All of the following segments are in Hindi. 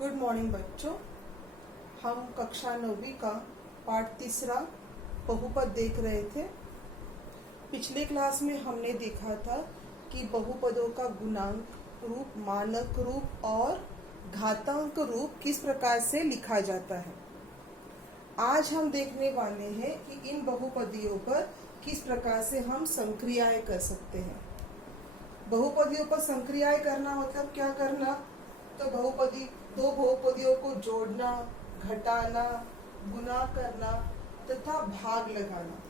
गुड मॉर्निंग बच्चों। हम कक्षा 9वीं का पाठ तीसरा बहुपद देख रहे थे। पिछले क्लास में हमने देखा था कि बहुपदों का गुणांक रूप, मानक रूप और घातांक रूप किस प्रकार से लिखा जाता है। आज हम देखने वाले हैं कि इन बहुपदियों पर किस प्रकार से हम संक्रियाएं कर सकते हैं। बहुपदियों पर संक्रियाएं करना मतलब क्या करना, तो दो बहुपदियों को जोड़ना, घटाना, गुना करना तथा भाग लगाना,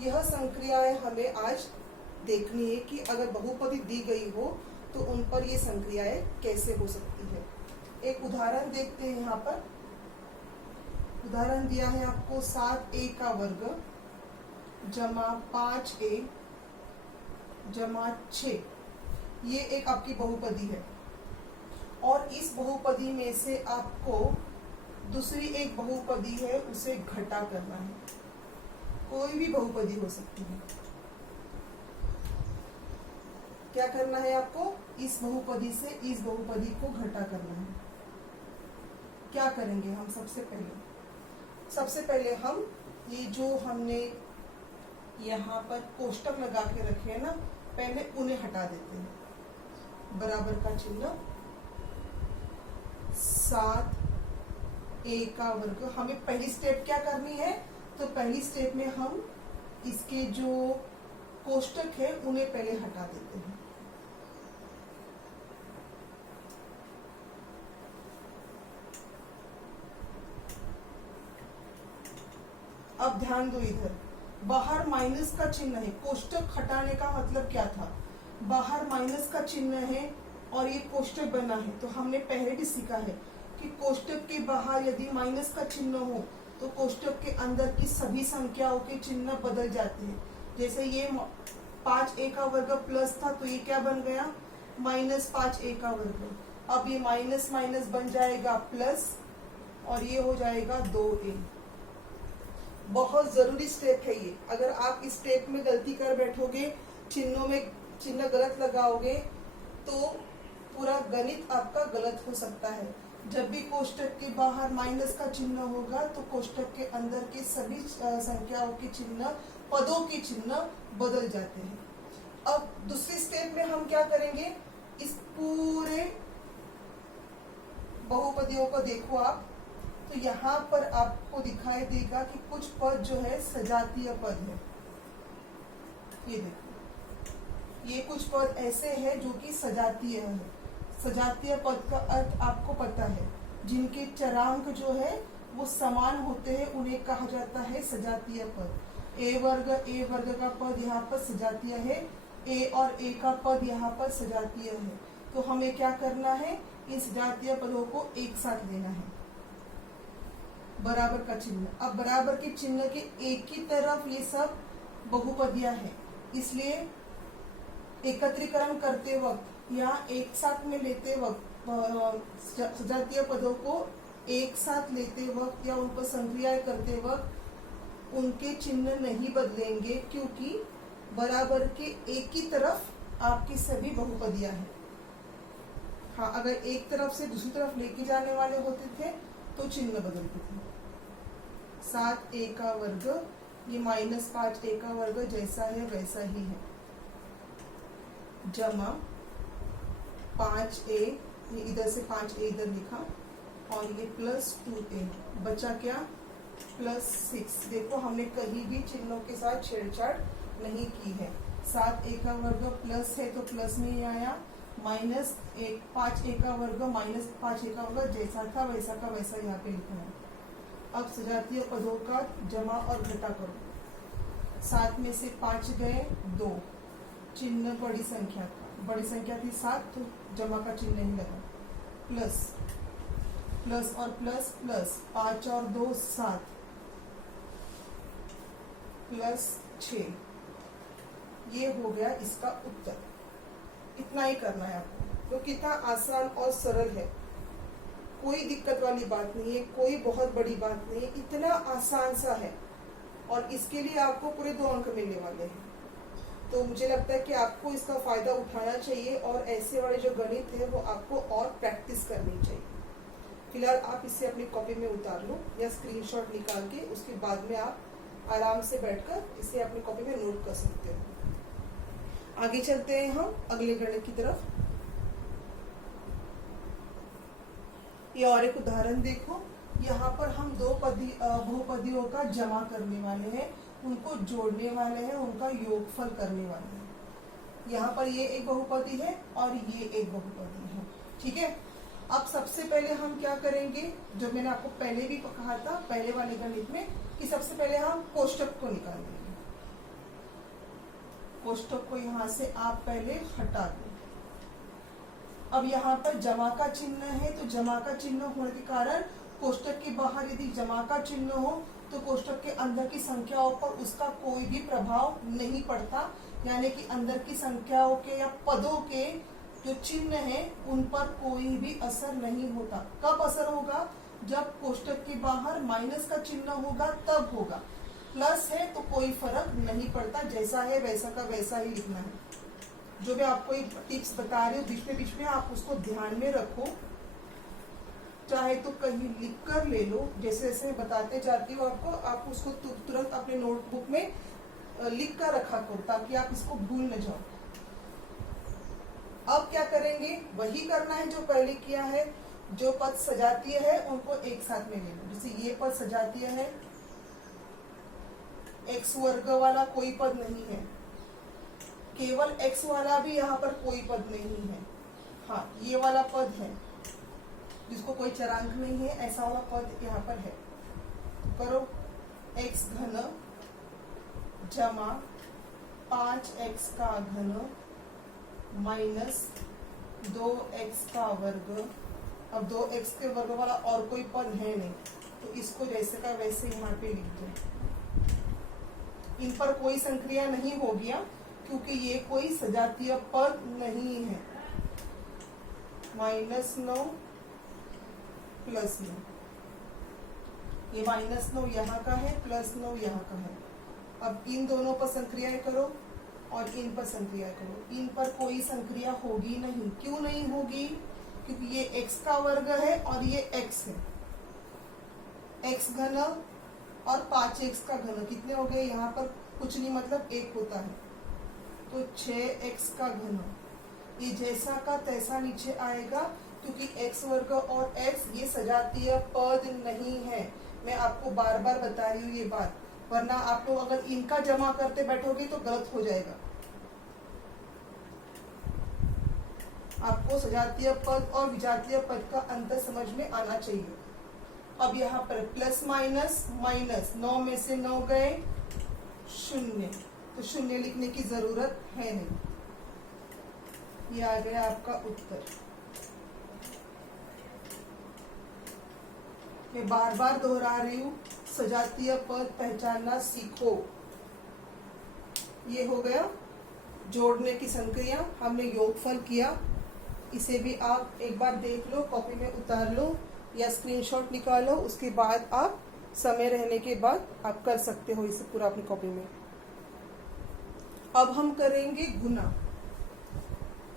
यह संक्रियाएं हमें आज देखनी है कि अगर बहुपदी दी गई हो तो उन पर ये संक्रियाएं कैसे हो सकती है। एक उदाहरण देखते हैं। यहाँ पर उदाहरण दिया है आपको 7a का वर्ग जमा 5a जमा 6। ये एक आपकी बहुपदी है और इस बहुपदी में से आपको दूसरी एक बहुपदी है उसे घटा करना है। कोई भी बहुपदी हो सकती है। क्या करना है आपको, इस बहुपदी से इस बहुपदी को घटा करना है। क्या करेंगे हम, सबसे पहले हम ये जो हमने यहाँ पर कोष्टक लगा के रखे हैं ना, पहले उन्हें हटा देते हैं। बराबर का चिन्ह 7a का वर्ग। हमें पहली स्टेप क्या करनी है, तो पहली स्टेप में हम इसके जो कोष्टक है उन्हें पहले हटा देते हैं। अब ध्यान दो, इधर बाहर माइनस का चिन्ह है। कोष्टक हटाने का मतलब क्या था, बाहर माइनस का चिन्ह है और ये कोष्टक बना है। तो हमने पहले भी सीखा है कि कोष्टक के बाहर यदि माइनस का चिन्ह हो तो कोष्टक के अंदर की सभी संख्याओं के चिन्ह बदल जाते हैं। जैसे ये 5a का वर्ग प्लस था तो ये क्या बन गया, -5a का वर्ग। अब ये माइनस माइनस बन जाएगा प्लस और ये हो जाएगा 2a। बहुत जरूरी स्टेप है ये। अगर आप इस स्टेप में गलती कर बैठोगे, चिन्हों में चिन्ह गलत लगाओगे तो पूरा गणित आपका गलत हो सकता है। जब भी कोष्टक के बाहर माइनस का चिन्ह होगा तो कोष्टक के अंदर के सभी संख्याओं के चिन्ह, पदों के चिन्ह बदल जाते हैं। अब दूसरी स्टेप में हम क्या करेंगे, इस पूरे बहुपदियों को देखो आप, तो यहाँ पर आपको दिखाई देगा कि कुछ पद जो है सजातीय पद है। ये देखो, ये कुछ पद ऐसे हैं जो कि सजातीय है। सजातीय पद का अर्थ आपको पता है, जिनके चरांक जो है वो समान होते हैं उन्हें कहा जाता है सजातीय पद। ए वर्ग का पद यहाँ पर सजातीय है, ए और ए का पद यहाँ पर सजातीय है। तो हमें क्या करना है, इन सजातीय पदों को एक साथ लेना है। बराबर का चिन्ह। अब बराबर के चिन्ह के एक ही तरफ ये सब बहुपदियां हैं, इसलिए एकत्रीकरण करते वक्त या एक साथ में लेते वक्त, सजातीय पदों को एक साथ लेते वक्त या उन पर संक्रियाएं करते वक्त उनके चिन्ह नहीं बदलेंगे, क्योंकि बराबर के एक ही तरफ आपकी सभी बहुपदियां हैं। हाँ, अगर एक तरफ से दूसरी तरफ लेके जाने वाले होते थे तो चिन्ह बदलते थे। 7a का वर्ग, ये -5a का वर्ग जैसा है वैसा ही है, जमा 5a, ये इधर से 5a इधर लिखा और ये +2a, बचा क्या, +6। देखो हमने कहीं भी चिन्हों के साथ छेड़छाड़ नहीं की है। 7a का वर्ग प्लस है तो प्लस में ही आया, -5a का वर्ग -5a का वर्ग जैसा था वैसा का वैसा यहाँ पे लिखा है। अब सजातीय पदों का जमा और घटा करो। 7 में से 5 गए 2, चिन्ह बड़ी संख्या का, बड़ी संख्या थी 7 तो जमा का चिन्ह नहीं लगा, प्लस और प्लस, 5 और 2 7, +6। ये हो गया इसका उत्तर। इतना ही करना है आपको, तो कितना आसान और सरल है, कोई दिक्कत वाली बात नहीं है, कोई बहुत बड़ी बात नहीं है, इतना आसान सा है। और इसके लिए आपको पूरे 2 अंक मिलने वाले हैं। तो मुझे लगता है कि आपको इसका फायदा उठाना चाहिए और ऐसे वाले जो गणित है वो आपको और प्रैक्टिस करनी चाहिए। फिलहाल आप इसे अपनी कॉपी में उतार लो या स्क्रीनशॉट निकाल के उसके बाद में आप आराम से बैठकर इसे अपनी कॉपी में नोट कर सकते हो। आगे चलते हैं हम अगले गणित की तरफ। ये और एक उदाहरण देखो। यहाँ पर हम दो बहुपदियों का जमा करने वाले हैं, उनको जोड़ने वाले हैं, उनका योगफल करने वाले हैं। यहाँ पर ये एक बहुपदी है और ये एक बहुपदी है, ठीक है। अब सबसे पहले हम क्या करेंगे, जो मैंने आपको पहले भी कहा था पहले वाले गणित में, कि सबसे पहले हम कोष्टक को निकालेंगे। कोष्टक को यहाँ से आप पहले हटा दो। अब यहाँ पर जमा का चिन्ह है, तो जमा का चिन्ह होने के कारण कोष्टक के बाहर यदि जमा का चिन्ह हो तो कोष्टक के अंदर की संख्याओं पर उसका कोई भी प्रभाव नहीं पड़ता, यानी कि अंदर की संख्याओं के या पदों के जो चिन्ह है उन पर कोई भी असर नहीं होता। कब असर होगा, जब कोष्टक के बाहर माइनस का चिन्ह होगा तब होगा। प्लस है तो कोई फर्क नहीं पड़ता, जैसा है वैसा का वैसा ही लिखना है। जो मैं आपको एक टिप्स बता रही हूँ बीच में आप उसको ध्यान में रखो, चाहे तो कहीं लिख कर ले लो, जैसे जैसे मैं बताते जाती हूँ आपको, आप उसको तुरंत अपने नोटबुक में लिख कर रखा करो ताकि आप इसको भूल न जाओ। अब क्या करेंगे, वही करना है जो पहले किया है। जो पद सजातीय है उनको एक साथ में ले लो। जैसे ये पद सजातीय है, एक्स वर्ग वाला कोई पद नहीं है, केवल एक्स वाला भी यहाँ पर कोई पद नहीं है। हाँ, ये वाला पद है जिसको कोई चरांक नहीं है, ऐसा वाला पद यहाँ पर है। करो, एक्स घन जमा 5x का घन माइनस 2x का वर्ग। अब 2x के वर्ग वाला और कोई पद है नहीं, तो इसको जैसे का वैसे यहाँ पे लिख दो। इन पर कोई संक्रिया नहीं हो गया क्योंकि ये कोई सजातीय पद नहीं है। -9 +9, ये -9 यहाँ का है, +9 यहाँ का है। अब इन दोनों पर संक्रिया करो और इन पर संक्रिया करो। इन पर कोई संक्रिया होगी नहीं। क्यों नहीं होगी, क्योंकि ये x का वर्ग है और ये x है। x घन और 5x का घन कितने हो गए, यहाँ पर कुछ नहीं, मतलब 1 होता है, तो 6x का घन। ये जैसा का तैसा नीचे आएगा क्योंकि x वर्ग और x ये सजातीय पद नहीं है। मैं आपको बार बार बता रही हूँ ये बात, वरना आप लोग अगर इनका जमा करते बैठोगे तो गलत हो जाएगा। आपको सजातीय पद और विजातीय पद का अंतर समझ में आना चाहिए। अब यहाँ पर प्लस माइनस, माइनस 9 में से 9 गए 0, तो 0 लिखने की जरूरत है नहीं। ये आ गया आपका उत्तर। मैं बार बार दोहरा रही हूँ, सजातीय पद पहचानना सीखो। ये हो गया जोड़ने की संक्रिया, हमने योगफल किया। इसे भी आप एक बार देख लो, कॉपी में उतार लो या स्क्रीनशॉट निकालो, उसके बाद आप समय रहने के बाद आप कर सकते हो इसे पूरा अपनी कॉपी में। अब हम करेंगे गुना।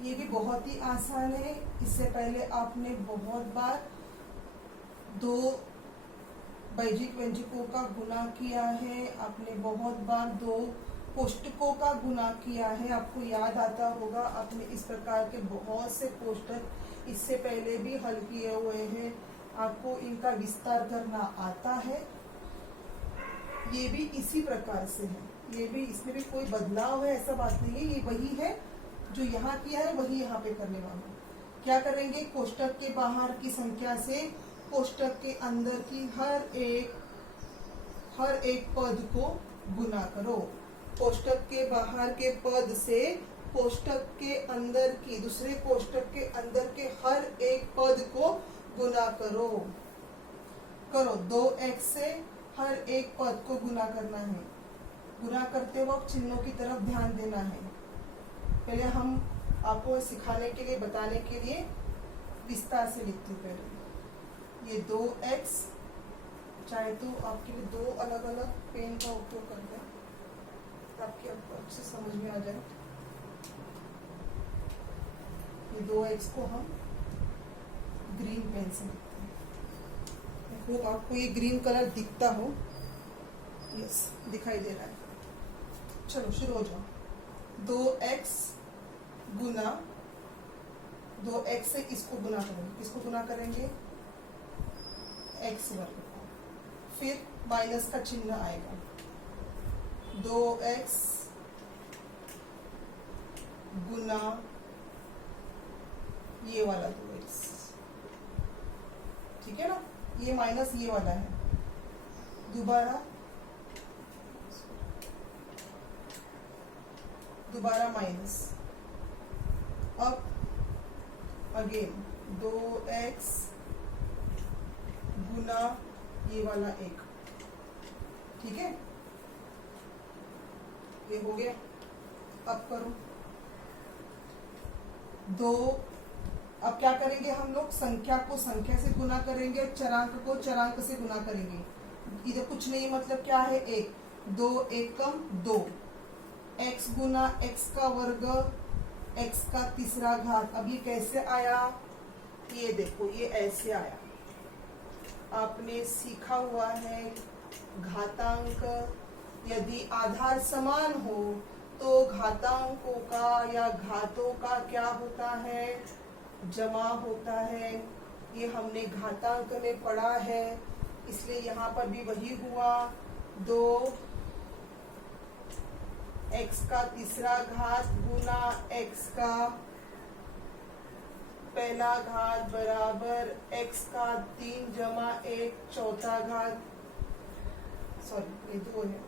ये भी बहुत ही आसान है। इससे पहले आपने बहुत बार 2 वैजिक व्यंजकों का गुना किया है, आपने बहुत बार 2 कोष्टकों का गुना किया है। आपको याद आता होगा, आपने इस प्रकार के बहुत से कोष्टक इससे पहले भी हल किए हुए हैं, आपको इनका विस्तार करना आता है। ये भी इसी प्रकार से है, ये भी, इसमें भी कोई बदलाव है ऐसा बात नहीं है। ये वही है जो यहाँ किया है वही यहाँ पे करने वाला है। क्या करेंगे, कोष्टक के बाहर की संख्या से कोष्टक के अंदर की हर एक पद को गुना करो। कोष्टक के बाहर के पद से कोष्टक के अंदर की, दूसरे कोष्टक के अंदर के हर एक पद को गुना करो। 2x से हर एक पद को गुना करना है। गुना करते वक्त चिन्हों की तरफ ध्यान देना है। पहले हम आपको सिखाने के लिए, बताने के लिए विस्तार से लिखती हूँ। पहले ये 2x, चाहे तो आपके लिए 2 अलग अलग पेन का उपयोग करते हैं ताकि आपको अच्छे समझ में आ जाए। ये 2x को हम ग्रीन पेन से लिखते हैं। होप आपको ये ग्रीन कलर दिखता हो। यस, दिखाई दे रहा है। चलो शुरू हो जाओ। 2x गुना 2x से इसको गुना करेंगे, किसको गुना करेंगे, x वर्ग, फिर माइनस का चिन्ह आएगा, 2x गुना ये वाला 2x, ठीक है ना, ये माइनस ये वाला है, दोबारा माइनस, अब अगेन 2x गुना ये वाला 1, ठीक है, ये हो गया। अब करो अब क्या करेंगे हम लोग, संख्या को संख्या से गुना करेंगे, चरांक को चरांक से गुना करेंगे। इधर कुछ नहीं, मतलब क्या है, 1, 2 एकम 2, x गुना x का वर्ग x का तीसरा घात। अब ये कैसे आया, ये देखो, ये ऐसे आया। आपने सीखा हुआ है घातांक यदि आधार समान हो तो घातांकों का या घातों का क्या होता है, जमा होता है। ये हमने घातांक में पढ़ा है, इसलिए यहाँ पर भी वही हुआ। 2 x का तीसरा घात गुना x का पहला घात बराबर x का 3 जमा 1 चौथा घात, सॉरी ये 2 है,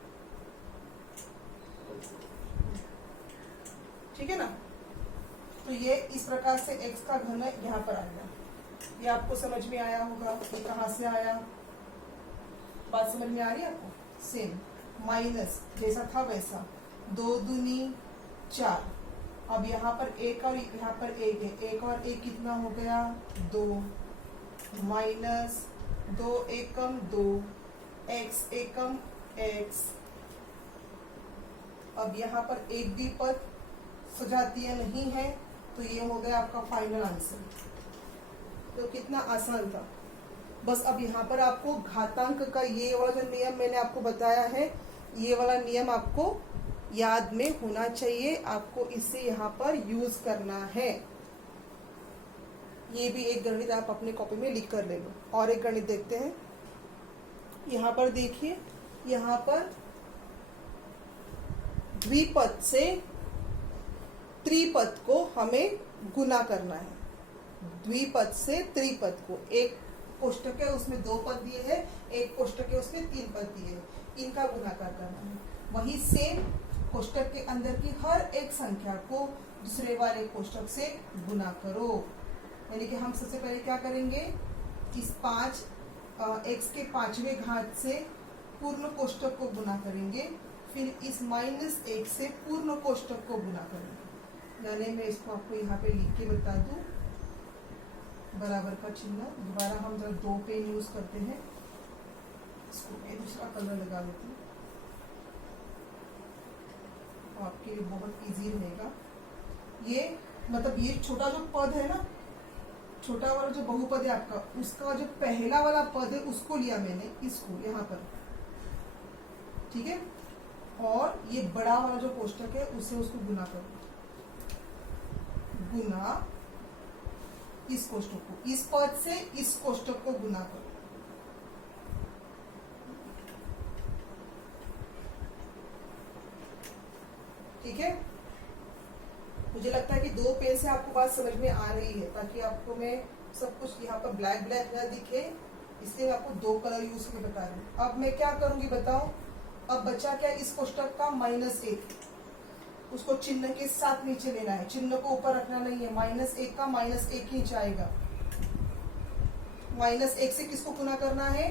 ठीक है ना। तो ये इस प्रकार से x का घन यहाँ पर आएगा। ये आपको समझ में आया होगा, ये कहाँ से आया, बात समझ में आ रही है आपको। सेम माइनस जैसा था वैसा, 2 दूनी 4, अब यहाँ पर 1 और यहाँ पर 1 है, 1 और 1 कितना हो गया, 2, माइनस 2 एकम 2, x एकम x। अब यहाँ पर एक भी पद सजातीय नहीं है, तो ये हो गया आपका फाइनल आंसर। तो कितना आसान था। बस अब यहाँ पर आपको घातांक का ये वाला जो नियम मैंने आपको बताया है, ये वाला नियम आपको याद में होना चाहिए, आपको इसे यहाँ पर यूज करना है। ये भी एक गणित आप अपने कॉपी में लिख कर ले लो। और एक गणित देखते हैं। यहाँ पर देखिए, यहाँ पर द्विपद से त्रिपद को हमें गुना करना है। द्विपद से त्रिपद को, एक कोष्टक है उसमें 2 पद दिए हैं, एक कोष्टक है उसमें 3 पद दिए हैं, इनका गुणाकार करना है। वही सेम कोष्टक के अंदर की हर एक संख्या को दूसरे वाले कोष्टक से गुना करो। यानी कि हम सबसे पहले क्या करेंगे, इस 5 x के 5वें घात से पूर्ण कोष्टक को गुना करेंगे, फिर इस -1 से पूर्ण कोष्टक को गुना करेंगे। यानी मैं इसको आपको यहाँ पे लिख के बता दूं, बराबर का चिन्ह। दोबारा हम जब 2 पेन यूज करते हैं, इसको मैं दूसरा कलर लगा देती हूँ, आपके लिए बहुत इजी रहेगा। ये मतलब ये छोटा जो पद है ना, छोटा वाला जो बहुपद है आपका, उसका जो पहला वाला पद है उसको लिया मैंने, इसको यहाँ पर, ठीक है। और ये बड़ा वाला जो कोष्टक है उससे उसको गुना करो, गुना इस कोष्टक को, इस पद से इस कोष्टक को गुना करो। ठीक है, मुझे लगता है कि 2 पेन से आपको बात समझ में आ रही है, ताकि आपको मैं सब कुछ यहाँ पर ब्लैक ब्लैक न दिखे, इसलिए मैं आपको 2 कलर यूज करके बता रही हूँ। अब मैं क्या करूंगी बताओ। अब बचा क्या, इस कोष्टक का -1, उसको चिन्ह के साथ नीचे लेना है, चिन्ह को ऊपर रखना नहीं है। -1 का -1 नीचे आएगा। -1 से किसको गुना करना है,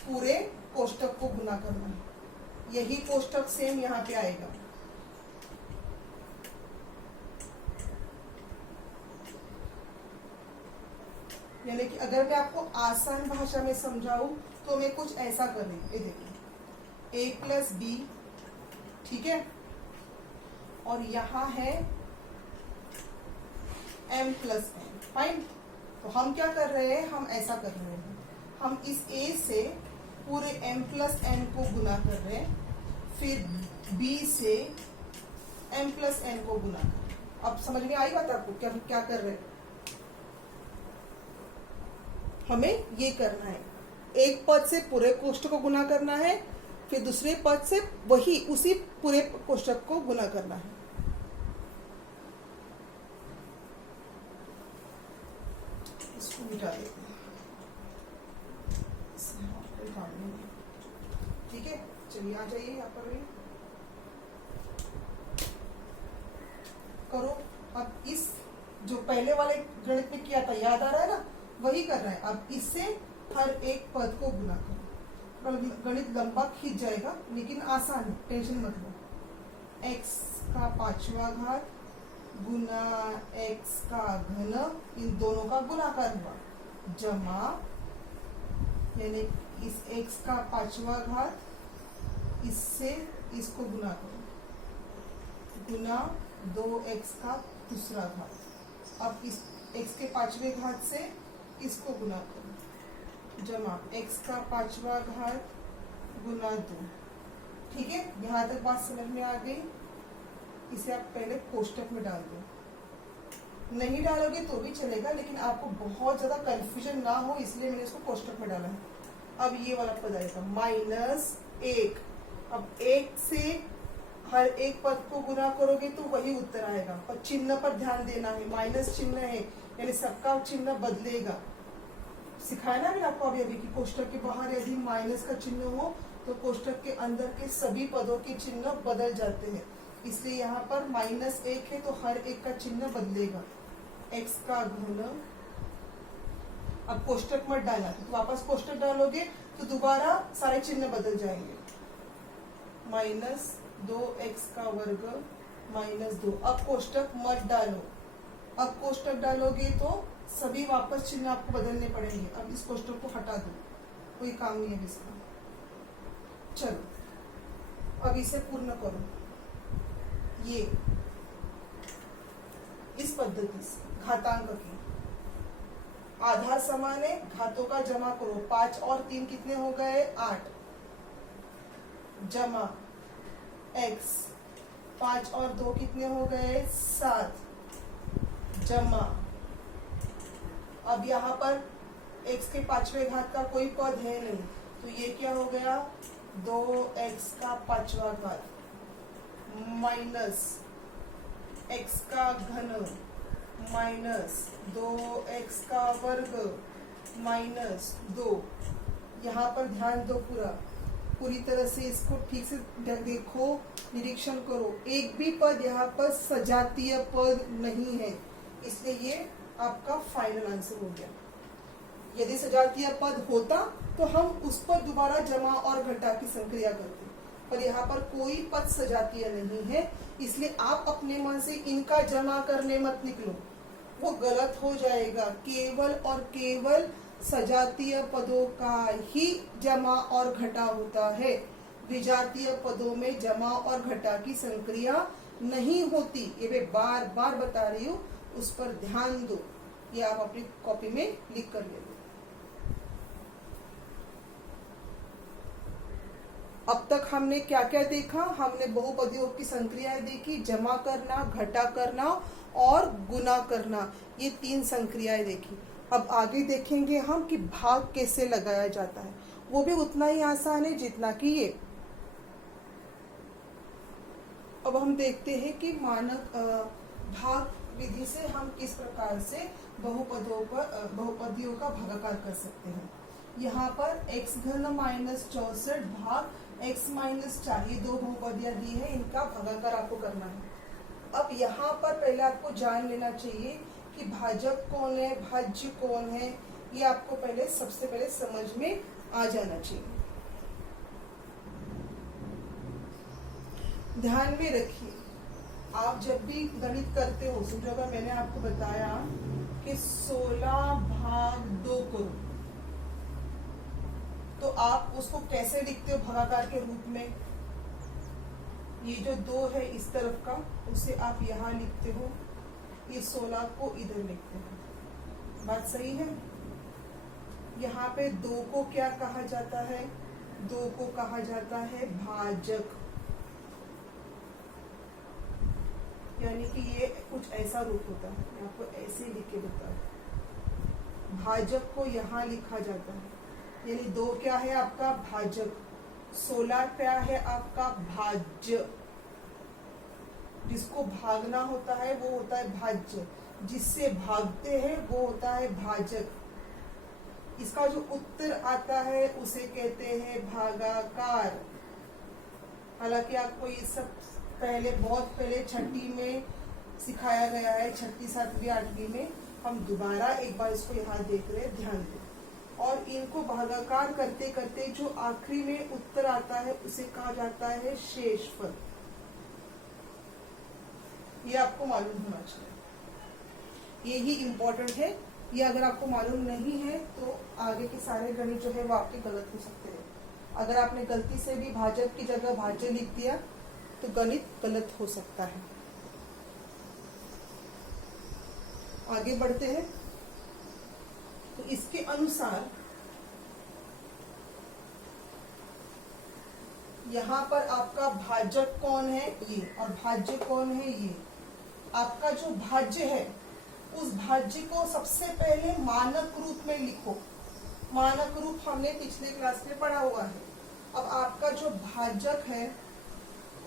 पूरे कोष्टक को गुना करना है। यही कोष्टक सेम यहाँ पे आएगा। यानी कि अगर मैं आपको आसान भाषा में समझाऊं तो मैं कुछ ऐसा करूँ, ये देखिए, a + b, ठीक है, और यहाँ है m + n, फाइन। तो हम क्या कर रहे हैं, हम ऐसा कर रहे हैं, हम इस a से पूरे m प्लस n को गुना कर रहे हैं, फिर b से m प्लस n को गुना कर रहे हैं। अब समझ में आई बात आपको क्या क्या कर रहे हैं? हमें ये करना है, एक पद से पूरे कोष्ठक को गुना करना है, फिर दूसरे पद से वही उसी पूरे कोष्ठक को गुना करना है। इसको मिटा देते हैं, ठीक है। चलिए आ जाइए यहाँ पर भी करो। अब इस जो पहले वाले गणित में किया था याद आ रहा है ना, वही कर रहा है। अब इससे हर एक पद को गुना करो। गणित लंबा खींच जाएगा लेकिन आसान है, टेंशन मत लो। x का 5वां घात गुना x का घन, इन दोनों का गुणाकार हुआ, जमा यानी इस x का 5वां घात इससे इसको गुना करो, गुना 2x का दूसरा घात। अब इस x के 5वें घात से इसको गुना करो, जमा x का 5वां घात गुना 2। ठीक है, यहाँ तक बात समझ में आ गई। इसे आप पहले कोष्टक में डाल दो, नहीं डालोगे तो भी चलेगा, लेकिन आपको बहुत ज्यादा कंफ्यूजन ना हो इसलिए मैंने इसको कोष्टक में डाला है। अब ये वाला पद आएगा -1। अब 1 से हर एक पद को गुना करोगे तो वही उत्तर आएगा, और चिन्ह पर ध्यान देना है, माइनस चिन्ह है यानी सबका चिन्ह बदलेगा। सिखाया ना मैंने आपको अभी कि कोष्टक के बाहर यदि माइनस का चिन्ह हो तो कोष्टक के अंदर के सभी पदों के चिन्ह बदल जाते हैं, इसलिए यहाँ पर -1 है तो हर एक का चिन्ह बदलेगा। x का घन, अब कोष्टक मत डालना, तो वापस कोष्टक डालोगे तो दोबारा सारे चिन्ह बदल जाएंगे। -2x का वर्ग -2। अब कोष्टक मत डालो, अब कोष्टक डालोगे तो सभी वापस चिन्ह आपको बदलने पड़ेंगे। अब इस कोष्टक को हटा दो, कोई काम नहीं है इसका। चलो अब इसे पूर्ण करो, ये इस पद्धति से घातांक की आधार समान है, घातों का जमा करो। 5 और 3 कितने हो गए? 8, जमा x 5 और 2 कितने हो गए? 7, जमा अब यहाँ पर x के 5वें घात का कोई पद है नहीं, तो ये क्या हो गया? 2x का 5वां घात माइनस x का घन माइनस 2x का वर्ग माइनस 2। यहाँ पर ध्यान दो, पूरी तरह से इसको ठीक से देखो, निरीक्षण करो। एक भी पद यहाँ पर सजातीय पद नहीं है, इसलिए ये आपका फाइनल आंसर हो गया। यदि सजातीय पद होता तो हम उस पर दोबारा जमा और घटा की संक्रिया करते, पर यहाँ पर कोई पद सजातीय नहीं है, इसलिए आप अपने मन से इनका जमा करने मत निकलो, वो गलत हो जाएगा। केवल और केवल सजातीय पदों का ही जमा और घटा होता है, विजातीय पदों में जमा और घटा की संक्रिया नहीं होती। ये मैं बार बार बता रही हूँ, उस पर ध्यान दो। ये आप अपनी कॉपी में लिख कर ले लो। अब तक हमने क्या क्या देखा? हमने बहुपदियों की संक्रियाएं देखी, जमा करना, घटा करना और गुना करना, ये 3 संक्रियाएं देखी। अब आगे देखेंगे हम कि भाग कैसे लगाया जाता है, वो भी उतना ही आसान है जितना कि ये। अब हम देखते हैं कि मानक भाग विधि से हम किस प्रकार से बहुपदियों का भागाकार कर सकते हैं। यहाँ पर x घन -64 भाग x -4, ये 2 बहुपदियां दी है, इनका भागाकार आपको करना है। अब यहाँ पर पहले आपको जान लेना चाहिए कि भाजक कौन है, भाज्य कौन है, ये आपको पहले सबसे पहले समझ में आ जाना चाहिए। ध्यान में रखिए, आप जब भी गणित करते हो, समझो अगर मैंने आपको बताया कि 16 भाग 2 करो, तो आप उसको कैसे लिखते हो भागाकार के रूप में? ये जो 2 है इस तरफ का, उसे आप यहाँ लिखते हो, ये 16 को इधर लिखते हो। बात सही है? यहाँ पे 2 को क्या कहा जाता है? 2 को कहा जाता है भाजक, यानी कि ये कुछ ऐसा रूप होता है। मैं आपको ऐसे लिख के बता, भाजक को यहाँ लिखा जाता है, यानी 2 क्या है आपका? भाजक। 16 क्या है आपका? भाज्य। जिसको भागना होता है वो होता है भाज्य, जिससे भागते हैं वो होता है भाजक। इसका जो उत्तर आता है उसे कहते हैं भागाकार। हालांकि आपको ये सब बहुत पहले छठी में सिखाया गया है, छठी, 7वीं, 8वीं में। हम दोबारा एक बार इसको यहाँ देख रहे हैं, ध्यान दें। और इनको भागाकार करते करते जो आखिरी में उत्तर आता है उसे कहा जाता है शेषफल। ये आपको मालूम होना चाहिए, यही इम्पोर्टेंट है। ये अगर आपको मालूम नहीं है तो आगे के सारे गणित जो है वो आपके गलत हो सकते हैं। अगर आपने गलती से भी भाजक की जगह भाज्य लिख दिया तो गणित गलत हो सकता है। आगे बढ़ते हैं। तो इसके अनुसार यहाँ पर आपका भाजक कौन है? ये। और भाज्य कौन है? ये। आपका जो भाज्य है उस भाज्य को सबसे पहले मानक रूप में लिखो। मानक रूप हमने पिछले क्लास में पढ़ा हुआ है। अब आपका जो भाजक है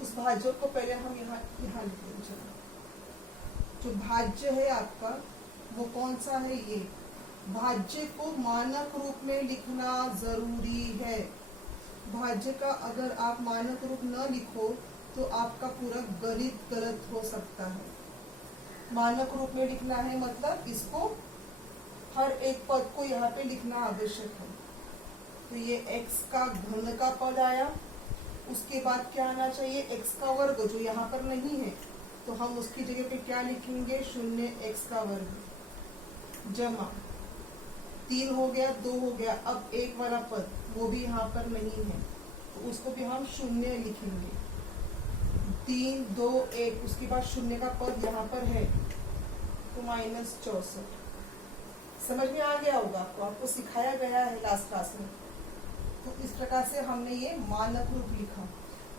उस भाजक को पहले हम यहाँ लिखेंगे। जो भाज्य है आपका वो कौन सा है? ये। भाज्य को मानक रूप में लिखना जरूरी है। भाज्य का अगर आप मानक रूप न लिखो तो आपका पूरा गणित गलत हो सकता है। मानक रूप में लिखना है मतलब इसको हर एक पद को यहाँ पे लिखना आवश्यक है। तो ये x का घन का पद आया। उसके बाद क्या आना चाहिए? x का वर्ग, जो यहाँ पर नहीं है तो हम उसकी जगह पे क्या लिखेंगे? 0x का वर्ग जमा 3 हो गया, 2 हो गया। अब 1 वाला पद वो भी यहाँ पर नहीं है तो उसको भी हम 0 लिखेंगे। 3, 2, 1, उसके बाद 0 का पद यहाँ पर है तो -64। समझ में आ गया होगा आपको सिखाया गया है लास्ट क्लास में। तो इस प्रकार से हमने ये मानक रूप लिखा।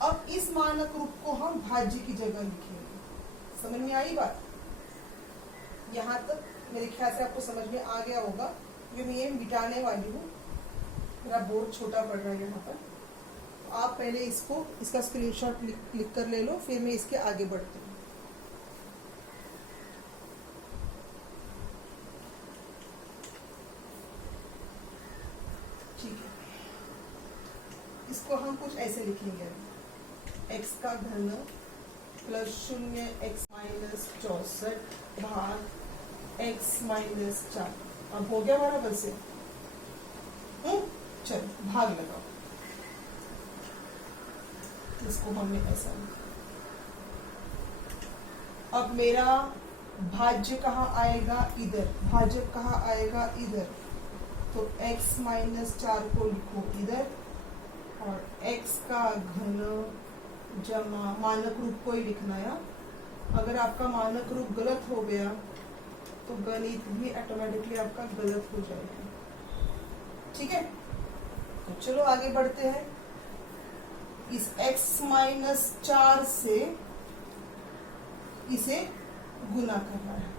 अब इस मानक रूप को हम भाज्य की जगह लिखेंगे। समझ में आई बात? यहाँ तक मेरे ख्याल से आपको समझ में आ गया होगा। मैं ये मिटाने वाली हूँ, मेरा बोर्ड छोटा पड़ रहा है यहाँ पर। तो आप पहले इसका स्क्रीनशॉट लिख कर ले लो, फिर मैं इसके आगे बढ़ती हूँ। ठीक है, इसको हम कुछ ऐसे लिखेंगे। x का घन प्लस 0x -64 भाग x -4। अब हो गया बराबर से? चलो भाग लगाओ। इसको हमने ऐसा लिखा। अब मेरा भाज्य कहाँ आएगा? इधर। भाजक कहाँ आएगा? इधर। तो x -4 को लिखो इधर और x का घन जमा मानक रूप को ही लिखना है। अगर आपका मानक रूप गलत हो गया तो गणित भी ऑटोमेटिकली आपका गलत हो जाएगा। ठीक है, तो चलो आगे बढ़ते हैं। इस x -4 से इसे गुना करना है।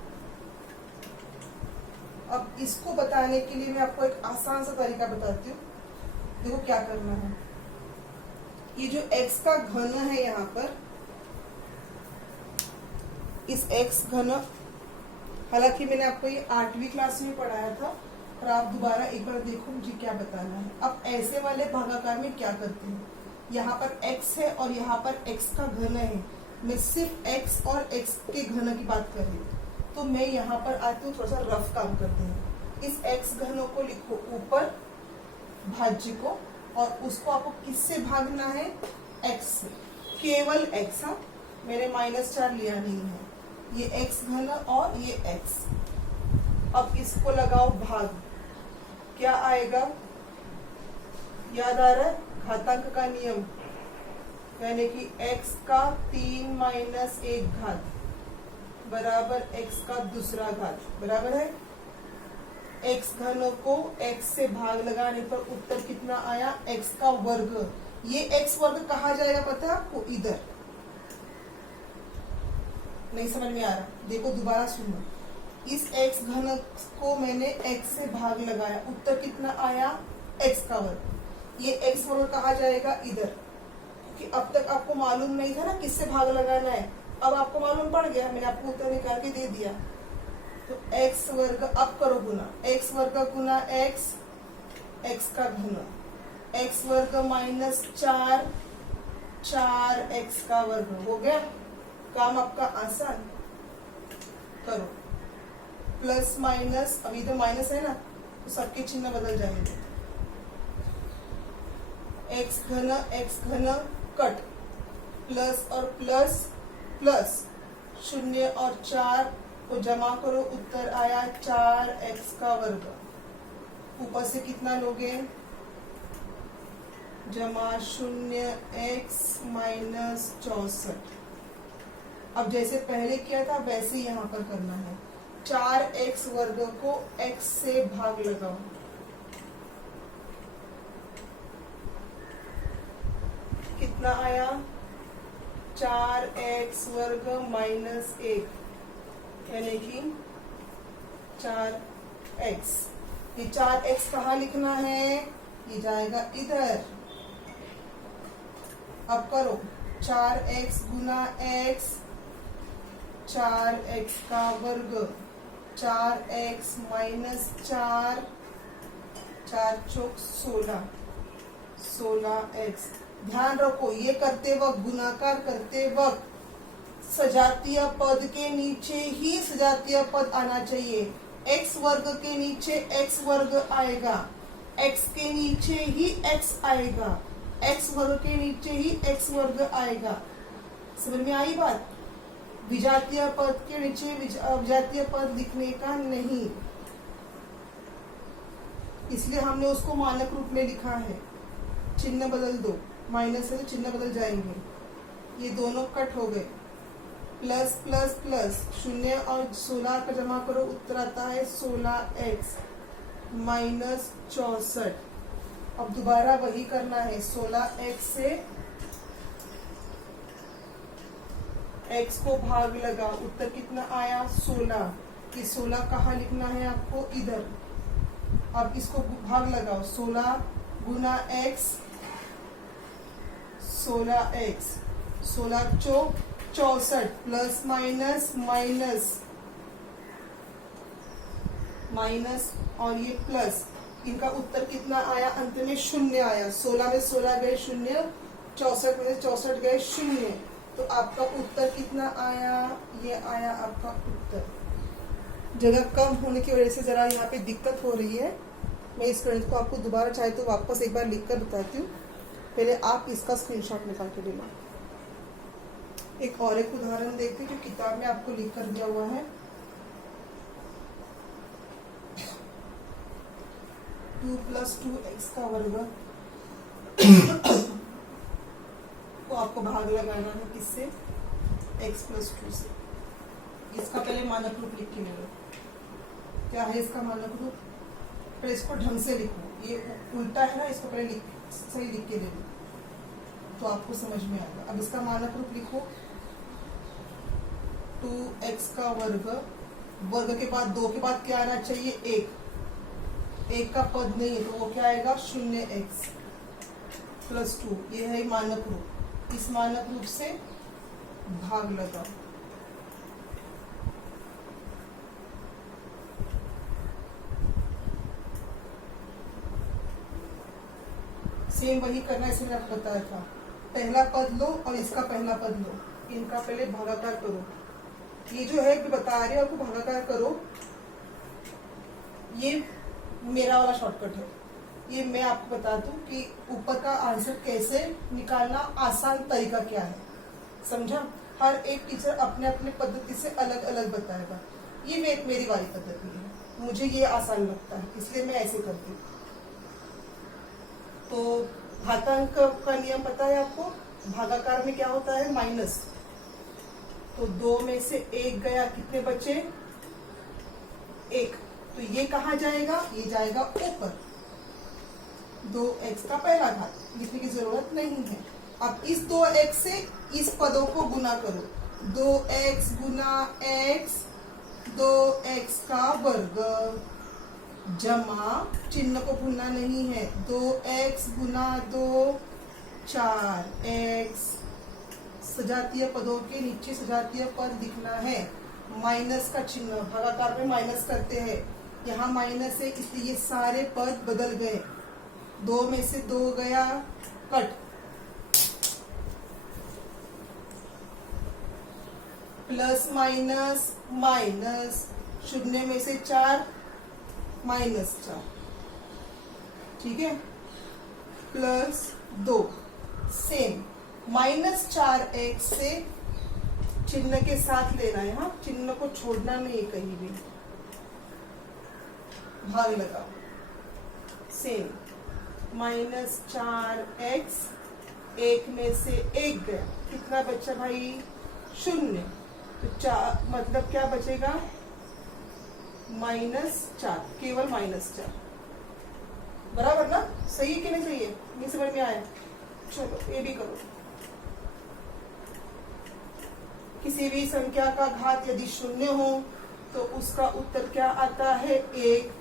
अब इसको बताने के लिए मैं आपको एक आसान सा तरीका बताती हूँ। देखो क्या करना है। ये जो x का घन है यहाँ पर, इस x घन, हालांकि मैंने आपको ये 8वीं क्लास में पढ़ाया था, और आप दोबारा एक बार देखो मुझे क्या बताना है। अब ऐसे वाले भागाकार में क्या करते हैं? यहाँ पर x है और यहाँ पर x का घन है। मैं सिर्फ x और x के घन की बात कर रही हूँ। तो मैं यहाँ पर आती हूँ, थोड़ा सा रफ काम करते हैं। इस x घनों को लिखो ऊपर भाज्य को, और उसको आपको किससे भागना है? x से, केवल x। हाँ, मैंने -4 लिया नहीं है। ये x घन और ये x। अब इसको लगाओ भाग, क्या आएगा? याद आ रहा है घातांक का नियम, यानी कि x का 3 - 1 घात बराबर x का दूसरा घात बराबर है एक्स घन को एक्स से भाग लगाने पर उत्तर कितना आया, एक्स का वर्ग। ये एक्स वर्ग कहा जाएगा पता है आपको, इधर। नहीं समझ में आ रहा, देखो दोबारा सुनो। इस एक्स घन को मैंने एक्स से भाग लगाया, उत्तर कितना आया, एक्स का वर्ग। ये एक्स वर्ग कहा जाएगा इधर, क्योंकि अब तक आपको मालूम नहीं था ना किससे भाग लगाना है। अब आपको मालूम पड़ गया, मैंने आपको उत्तर निकाल के दे दिया। तो एक्स वर्ग, अब करो गुना, एक्स वर्ग गुना एक्स, एक्स का घन, एक्स वर्ग माइनस 4, 4 एक्स का वर्ग। हो गया काम आपका आसान। करो प्लस माइनस, अभी तो माइनस है ना, तो सबके चिन्ह बदल जाएंगे। एक्स घन कट, प्लस और प्लस प्लस, 0 और 4 को जमा करो, उत्तर आया 4 एक्स का वर्ग। ऊपर से कितना लोगे, जमा 0 एक्स माइनस 64। अब जैसे पहले किया था वैसे यहाँ पर करना है। 4 एक्स वर्ग को एक्स से भाग लगाओ, कितना आया, 4 एक्स वर्ग माइनस 1, यानी कि 4 एक्स। ये 4 एक्स कहाँ लिखना है, ये जाएगा इधर। अब करो 4 एक्स गुना एक्स, 4 एक्स का वर्ग, 4 एक्स माइनस 4, 4 चौक 16, 16 एक्स। ध्यान रखो ये करते वक्त, गुणाकार करते वक्त सजातीय पद के नीचे ही सजातीय पद आना चाहिए। एक्स वर्ग के नीचे एक्स वर्ग आएगा, एक्स के नीचे ही एक्स आएगा, एक्स वर्ग के नीचे ही एक्स वर्ग आएगा। समझ में आई बात? विजातीय पद के नीचे विजातीय पद लिखने का नहीं, इसलिए हमने उसको मानक रूप में लिखा है। चिन्ह बदल दो, माइनस है तो चिन्ह बदल जाएंगे। ये दोनों कट हो गए, प्लस प्लस प्लस, 0 और 16 का जमा करो, उत्तर आता है 16 एक्स माइनस 64। अब दोबारा वही करना है, 16 एक्स से एक्स को भाग लगा, उत्तर कितना आया, 16। ये 16 कहाँ लिखना है आपको, इधर। अब इसको भाग लगाओ, 16 गुना एक्स, 16 एक्स, 16 चौक 64, प्लस माइनस माइनस माइनस और ये प्लस, इनका उत्तर कितना आया, अंत में 0 आया। 16 में 16 गए 0, 64 में 64 गए 0, तो आपका उत्तर कितना आया, ये आया आपका उत्तर। जगह कम होने की वजह से जरा यहाँ पे दिक्कत हो रही है। मैं इस गणित को आपको दोबारा चाहे तो वापस एक बार लिख कर बताती हूँ, पहले आप इसका स्क्रीनशॉट निकाल के लेना। एक और एक उदाहरण देखते हैं जो किताब में आपको लिख कर दिया हुआ है। 2 + 2x का वर्ग को आपको भाग लगाना है किससे, x + 2 से। इसका पहले मानक रूप लिख के ले लो। क्या है इसका मानक रूप, फिर इसको ढंग से लिखो, ये उल्टा है ना, इसको पहले सही लिख के ले लो तो आपको समझ में आएगा। अब इसका मानक रूप लिखो, 2x का वर्ग, वर्ग के बाद 2 के बाद क्या आना चाहिए, 1 का पद नहीं है तो वो क्या आएगा, 0x + 2। ये है मानक रूप, इस मानक रूप से भाग लगाओ। सेम वही करना है, इसमें आपको बताया था। पहला पद लो और इसका पहला पद लो, इनका पहले भागाकार करो। ये जो है बता रहे हो आपको भागाकार करो, ये मेरा वाला शॉर्टकट है। ये मैं आपको बता दूं कि ऊपर का आंसर कैसे निकालना, आसान तरीका क्या है, समझा? हर एक टीचर अपने अपने पद्धति से अलग अलग बताएगा। ये मेरी वाली पद्धति है, मुझे ये आसान लगता है इसलिए मैं ऐसे करती हूँ। तो घातांक का नियम पता है आपको, भागाकार में क्या होता है, माइनस। तो 2 में से 1 गया, कितने बचे, 1। तो ये कहाँ जाएगा, ये जाएगा ऊपर, 2x का पहला घात, लिखने की जरूरत नहीं है। अब इस 2x से इस पदों को गुना करो, 2x गुना x, 2x का वर्ग, जमा, चिन्ह को भूलना नहीं है, 2x गुना 2, 4x, सजातीय पदों के नीचे सजातीय पद लिखना है, माइनस का चिन्ह, भागाकार में माइनस करते हैं, यहाँ माइनस है इसलिए ये सारे पद बदल गए, 2 में से 2 गया, कट, प्लस माइनस माइनस, 0 में से 4 -4, ठीक है, प्लस 2, सेम, -4x से चिन्ह के साथ लेना है, हाँ, चिन्ह को छोड़ना नहीं कहीं भी, भाग लगाओ, सेम, -4x, 1 में से 1 गया, कितना बचा भाई, 0, तो 4 मतलब क्या बचेगा, -4, केवल -4, बराबर ना, सही है कि नहीं सही है, नहीं समझ में आया, चलो ये भी करो। किसी भी संख्या का घात यदि 0 हो तो उसका उत्तर क्या आता है, 1,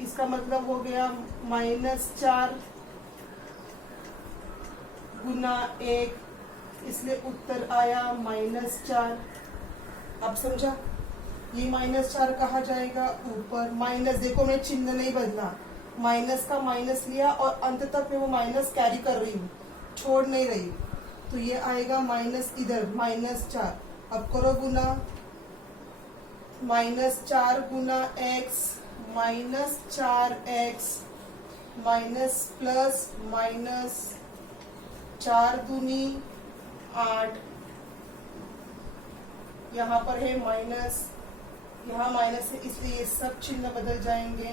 इसका मतलब हो गया -4 गुना 1, इसलिए उत्तर आया -4। अब समझा, ये -4 कहा जाएगा ऊपर, माइनस, देखो मैं चिन्ह नहीं बदला, माइनस का माइनस लिया और अंत तक मैं वो माइनस कैरी कर रही हूँ, छोड़ नहीं रही हूँ, तो ये आएगा माइनस इधर, -4, अब करो गुना, -4 गुना x, -4x, minus plus minus, 4 दूनी 8, यहाँ पर है माइनस, यहाँ माइनस है इसलिए ये सब चिन्ह बदल जाएंगे,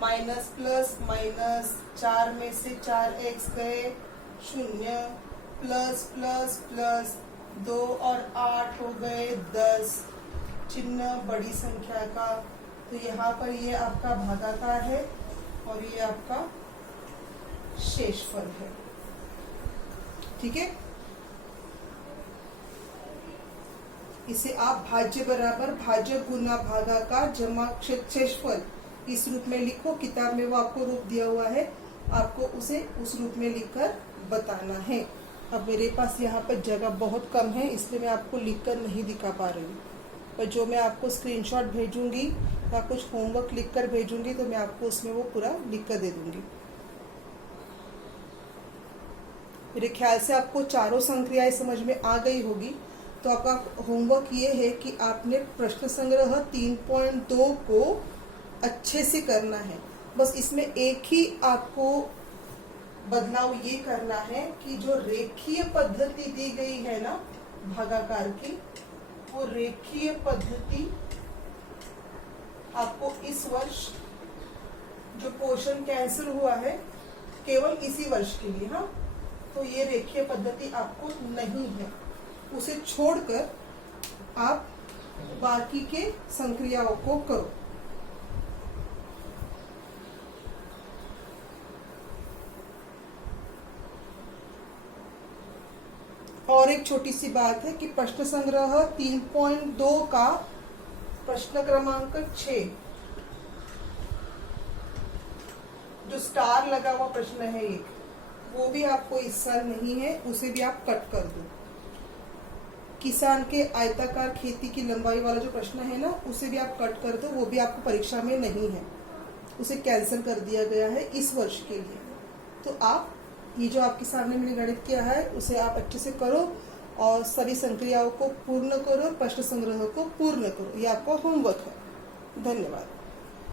माइनस प्लस माइनस, 4 में से 4x गए, 0, प्लस प्लस प्लस, 2 और 8 हो गए 10, चिन्ह बड़ी संख्या का, तो यहाँ पर ये आपका भागाकार है और ये आपका शेषफल है, ठीक है। इसे आप भाज्य बराबर भाज्य गुना भागाकार जमा शेषफल इस रूप में लिखो, किताब में वो आपको रूप दिया हुआ है, आपको उसे उस रूप में लिखकर बताना है। अब मेरे पास यहाँ पर जगह बहुत कम है इसलिए मैं आपको लिखकर नहीं दिखा पा रही हूँ, पर जो मैं आपको स्क्रीनशॉट भेजूंगी या कुछ होमवर्क लिखकर भेजूंगी तो मैं आपको उसमें वो पूरा लिखकर दे दूंगी। मेरे ख्याल से आपको चारों संक्रियाएं समझ में आ गई होगी। तो आपका होमवर्क ये है कि आपने प्रश्न संग्रह 3.2 को अच्छे से करना है। बस इसमें एक ही आपको बदलाव ये करना है कि जो रेखीय पद्धति दी गई है ना भागाकार की, वो रेखीय पद्धति आपको इस वर्ष जो पोर्शन कैंसिल हुआ है केवल इसी वर्ष के लिए, हाँ, तो ये रेखीय पद्धति आपको नहीं है, उसे छोड़कर आप बाकी के संक्रियाओं को करो। और एक छोटी सी बात है कि प्रश्न संग्रह 3.2 का प्रश्न क्रमांक 6 जो स्टार लगा हुआ प्रश्न है एक, वो भी आपको इस साल नहीं है, उसे भी आप कट कर दो। किसान के आयताकार खेती की लंबाई वाला जो प्रश्न है ना, उसे भी आप कट कर दो, वो भी आपको परीक्षा में नहीं है, उसे कैंसिल कर दिया गया है इस वर्ष के लिए। तो आप ये जो आपके सामने मैंने गणित किया है उसे आप अच्छे से करो और सभी संक्रियाओं को पूर्ण करो, प्रश्न संग्रह को पूर्ण करो, ये आपका होमवर्क है। धन्यवाद।